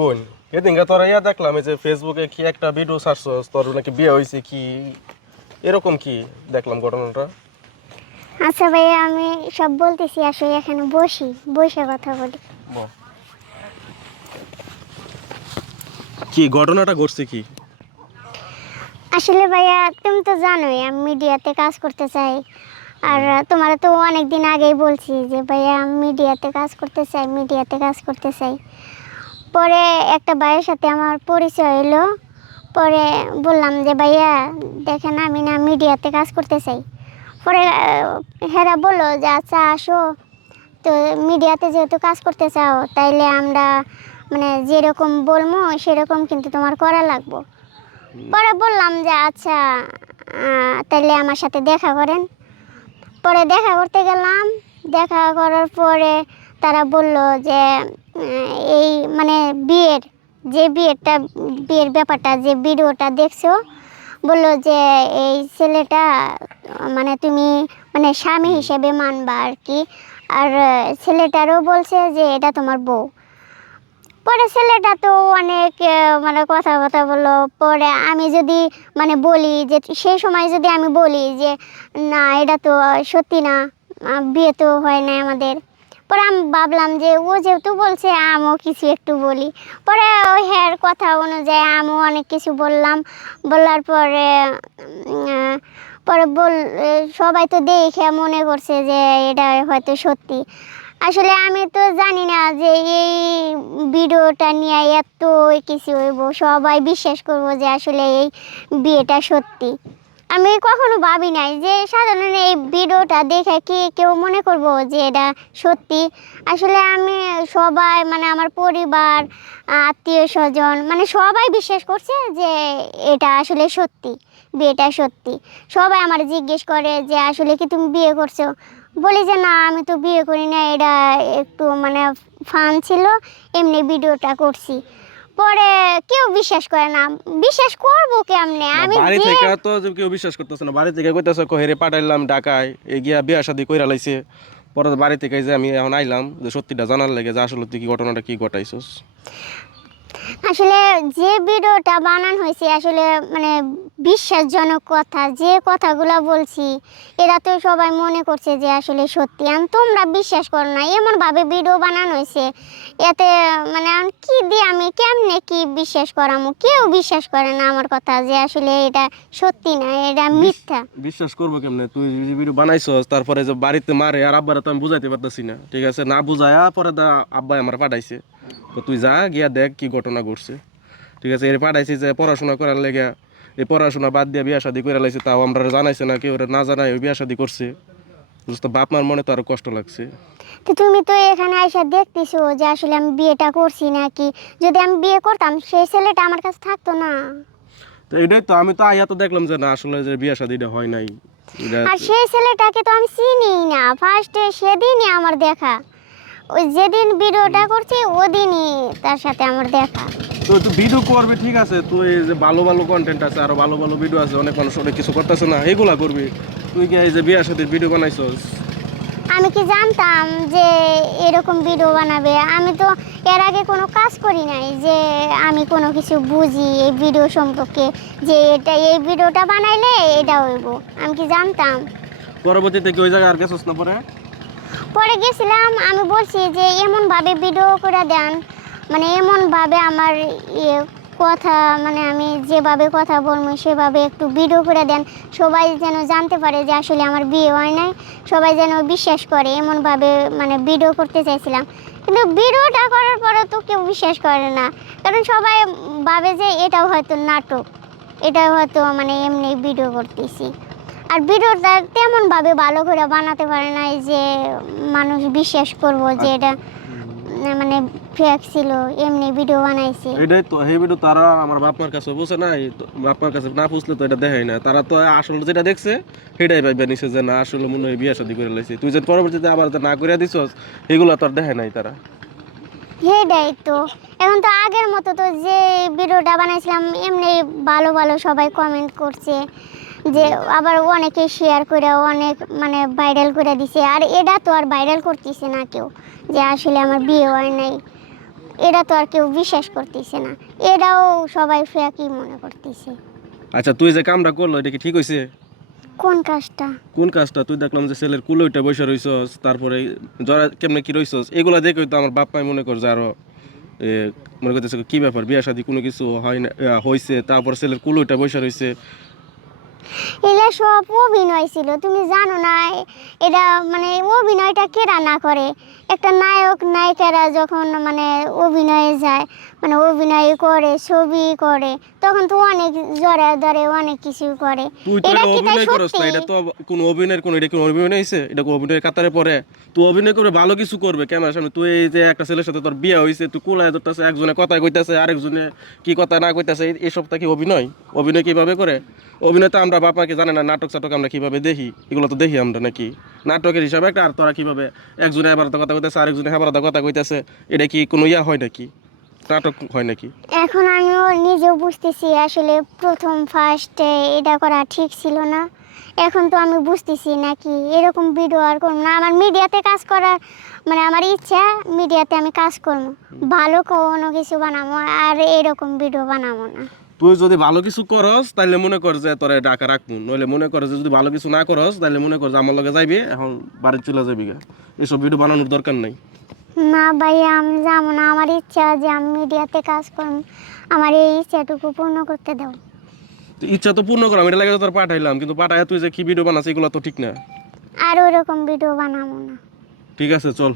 বোন এদিনকে তোরা ইয়া দেখলাম যে ফেসবুকে কি একটা ভিডিও ছাড়ছস তোর নাকি বিয়ে হয়েছে কি? এরকম কি দেখলাম ঘটনাটা? আচ্ছা ভাইয়া আমি সব বলতেছি আসলে এখানে বসি বসে কথা বলি। কি ঘটনাটা ঘটছে কি? আসলে ভাইয়া তুমি তো জানোই আমি মিডিয়াতে কাজ করতে চাই। আর তোমার তো অনেক দিন আগেই বলছি যে ভাইয়া আমি মিডিয়াতে কাজ করতে চাই মিডিয়াতে কাজ করতে চাই। পরে একটা ভাইয়ের সাথে আমার পরিচয় হলো পরে বললাম যে, ভাইয়া, দেখেন আমি না মিডিয়াতে কাজ করতে চাই। পরে হেরা বলল যে আচ্ছা আসো। তো মিডিয়াতে যেহেতু কাজ করতে চাও, তাইলে আমরা মানে যেরকম বলব সেরকম কিন্তু তোমার করা লাগবো। পরে বললাম যে আচ্ছা তাইলে আমার সাথে দেখা করেন। পরে দেখা করতে গেলাম। দেখা করার পরে তারা বলল যে এই মানে বিয়ের যে বিয়েরটা বিয়ের ব্যাপারটা যে ভিডিওটা দেখছ বলল যে এই ছেলেটা মানে তুমি মানে স্বামী হিসেবে মানবা আর কি। আর ছেলেটারও বলছে যে এটা তোমার বউ। পরে ছেলেটা তো অনেক মানে কথা কথা বলল। পরে আমি যদি মানে বলি যে সেই সময় যদি আমি বলি যে না এটা তো সত্যি না বিয়ে তো হয় না আমাদের। পরে আমি ভাবলাম যে, ও যেহেতু বলছে, আমিও কিছু একটু বলি। পরে ওই হ্যার কথা অনুযায়ী আমিও অনেক কিছু বললাম। বলার পরে পরে বল সবাই তো দেখে মনে করছে যে, এটা হয়তো সত্যি। আসলে আমি তো জানি না যে, এই ভিডিওটা নিয়ে এত কিছু হইব। সবাই বিশ্বাস করব যে, আসলে এই বিয়েটা সত্যি। আমি কখনো ভাবি নাই যে সাধারণ এই ভিডিওটা দেখে কি কেউ মনে করব যে এটা সত্যি। আসলে আমি সবাই মানে আমার পরিবার, আত্মীয় স্বজন মানে সবাই বিশ্বাস করছে যে এটা আসলে সত্যি, বিয়েটা সত্যি। সবাই আমার জিজ্ঞেস করে যে আসলে কি তুমি বিয়ে করছ? বলি যে না, আমি তো বিয়ে করি না এটা একটু মানে ফান ছিল, এমনি ভিডিওটা করছি। পরে কেউ বিশ্বাস করে না। বিশ্বাস করব কেমনে? আমি বাড়ি থেকে তো কেউ বিশ্বাস করতেছে না। বাড়ি থেকে কইতেছে কহেরে পাঠাইলাম ঢাকায়। এ গিয়া বিয়া শাদি কইরা লাইছে। পরে বাড়ি থেকে যে আমি এখন আইলাম যে সত্যিটা জানার লাগে যে আসলে তুই কি ঘটনাটা কি ঘটাইছস? আসলে যে ভিডিওটা বানান হয়েছে আসলে মানে বিশ্বাসজনক কথা যে কথাগুলো বলছি এরা তো সবাই মনে করছে যে আসলে সত্যি। আর তোমরা বিশ্বাস করো না এমনভাবে ভিডিও বানানো হয়েছে। এতে মানে কি দিয়ে আমি কেমনে কি বিশ্বাস করামো? কেউ বিশ্বাস করে না আমার কথা যে আসলে এটা সত্যি না এটা মিথ্যা। বিশ্বাস করব কেমনে? তুই যে ভিডিও বানাইছস তারপরে যে বাড়িতে মারে আর আব্বারে তো আমি বুঝাইতে পারতেছি না ঠিক আছে? না বুঝায়া পরে দা আব্বাই আমার পাঠাইছে। তো তুই যা গিয়া দেখ কি ঘটনা ঘটছে। ঠিক আছে এর পাঠাইছি যে পড়াশোনা করার লেগে এই পড়াশোনা বাদ দিয়ে বিয়া শাদি করে লাইছে তাও আমরা জানাইছে না কেউ না জানাই ওই বিয়া শাদি করছে। বুঝতো বাপ মার মনে তো আরও কষ্ট লাগছে। তো তুমি তো এখানে আইসা দেখতেছো যে আসলে আমি বিয়েটা করছি নাকি যদি আমি বিয়ে করতাম সেই ছেলেটা আমার কাছে থাকতো না। তো এটাই তো আমি তো আইয়া তো দেখলাম যে না আসলে যে বিয়া শাদিটা হয় নাই। আর সেই ছেলেটাকে তো আমি চিনি না ফার্স্টে সেদিনই আমার দেখা। ওই যেদিন ভিডিওটা করছি ওদিনই তার সাথে আমার দেখা। তো তুই ভিডিও করবি ঠিক আছে? তুই এই যে ভালো ভালো কন্টেন্ট আছে আরও ভালো ভালো ভিডিও আছে অনেক মানুষ অনেক কিছু করতেছে না এগুলা করবি? তুই কি এই যে বিয়া শাদির ভিডিও বানাইছস? আমি কি জানতাম যে এরকম ভিডিও বানাবে? আমি তো এর আগে কোনো কাজ করি নাই যে আমি কোনো কিছু বুঝি এই ভিডিও সম্পর্কে যে এটা এই ভিডিওটা বানাইলে এটা হইব। আমি কি জানতাম? পরবর্তীতে কি ওই জায়গায় আর গেছস না পরে? পরে গেছিলাম, আমি বলছি যে এমনভাবে ভিডিও করে দেন। মানে এমনভাবে আমার ইয়ে কথা মানে আমি যেভাবে কথা বলব সেভাবে একটু ভিডিও করে দেন। সবাই যেন জানতে পারে যে আসলে আমার বিয়ে হয় নাই। সবাই যেন বিশ্বাস করে, এমনভাবে মানে ভিডিও করতে চাইছিলাম। কিন্তু ভিডিওটা করার পরেও তো কেউ বিশ্বাস করে না। কারণ সবাই ভাবে যে এটাও হয়তো নাটক। এটা হয়তো মানে এমনি ভিডিও করতেছি। আর ভিডিওটা তেমনভাবে ভালো করে বানাতে পারে নাই যে মানুষ বিশ্বাস করব যে এটা মানে ফেক ছিল এমনি ভিডিও বানাইছে। এটাই তো এই ভিডিও তারা আমার বাপ মার কাছে বুঝে নাই বাপ মার কাছে না পুষলে তো এটা দেখাই না। তারা তো আসলে যেটা দেখছে সেটাই ভাইবা নিছে যে না আসলে মনে হয় বিয়া শাদি করে লাইছে। তুই যে পরবর্তীতে আবার না করে দিছস এগুলো তো আর দেখায় নাই তারা। সেটাই তো। এখন তো আগের মতো তো যে ভিডিওটা বানাইছিলাম, এমনি ভালো ভালো সবাই কমেন্ট করছে যে আবার অনেকে শেয়ার করে, অনেক মানে ভাইরাল করে দিছে। আর এটা তো আর ভাইরাল করতেছে না কেউ, যে আসলে আমার বিয়ে হয় নাই। এটা তো আর কেউ বিশ্বাস করতেছে না। এটাও সবাই ফেয়াকি মনে করতেছে। আচ্ছা তুই যে কামটা করল, এটা কি ঠিক হয়েছে কোন কাজটা? কোন কাজটা? তুই দেখলাম যে ছেলের কুলোইটা বসে রইছস, তারপরে জরা কেমনে কি রইছস? এগুলা দেখে তো আমার বাপ মাই মনে কর যে আরও মনে করতেছে কি ব্যাপার, বিয়া শাদী কোনো কিছু হয় না হয়েছে তারপর ছেলের কুলোইটা বসে রইছে। এগুলো সব অভিনয় ছিল তুমি জানো না এটা মানে অভিনয়টা কেরা না করে? একটা নায়ক নায়িকারা যখন মানে অভিনয়ে যায় মানে অভিনয় করে ছবি করে তখন তো অনেক জরে ধরে অনেক কিছু করে। এটা কি তাই সত্যি? এটা তো কোনো অভিনয়ের কোনো এটা কোনো অভিনয় হয়েছে? এটা কোনো অভিনয়ের কাতারে পড়ে? তুই অভিনয় করে ভালো কিছু করবে ক্যামেরার সামনে তুই এই যে একটা ছেলের সাথে তোর বিয়ে হয়েছে তুই কুলায় ধরতেছে একজনে কথা কইতাছে আরেকজনে কি কথা না কইতাছে এই- তা কি অভিনয়? অভিনয় কীভাবে করে? অভিনয় তো আমরা বাপাকে জানে না নাটক চাটক আমরা কীভাবে দেখি? এগুলো তো দেখি আমরা নাকি? নাটকের হিসাবে একটা আর তোরা কীভাবে একজনে এবার কথা কইতেছে, আরেকজনে এবার কথা কইতাছে, এটা কি কোনো ইয়া হয় নাকি? নাটক হয় নাকি? এখন আমিও নিজেও বুঝতেছি আসলে প্রথম ফার্স্টে এটা করা ঠিক ছিল না। এখন তো আমি বুঝতেছি নাকি এরকম ভিডিও আর করব না, আমার মিডিয়াতে কাজ করার মানে আমার ইচ্ছা মিডিয়াতে আমি কাজ করব। ভালো কোনো কিছু বানাবো, আর এরকম ভিডিও বানাবো না। তুই যদি ভালো কিছু করস তাহলে মনে কর যে তোরে ডাকা রাখব। নইলে মনে কর যে যদি ভালো কিছু না করস তাহলে মনে কর যে আমার লগে যাইবি এখন বাড়ি চলে যাবি গা। এসব ভিডিও বানানোর দরকার নাই। না ভাই আমি যাব না। আমার ইচ্ছা যে আমি মিডিয়াতে কাজ করব। আমার এই ইচ্ছাটুকু পূর্ণ করতে দাও ইচ্ছা তো পূর্ণ করাম এটা লাগে তোর পাঠাইলাম। কিন্তু পাঠায় তুই যে কি ভিডিও বানাস এগুলো তো ঠিক না। আর ওরকম ভিডিও বানাবো না। ঠিক আছে চল।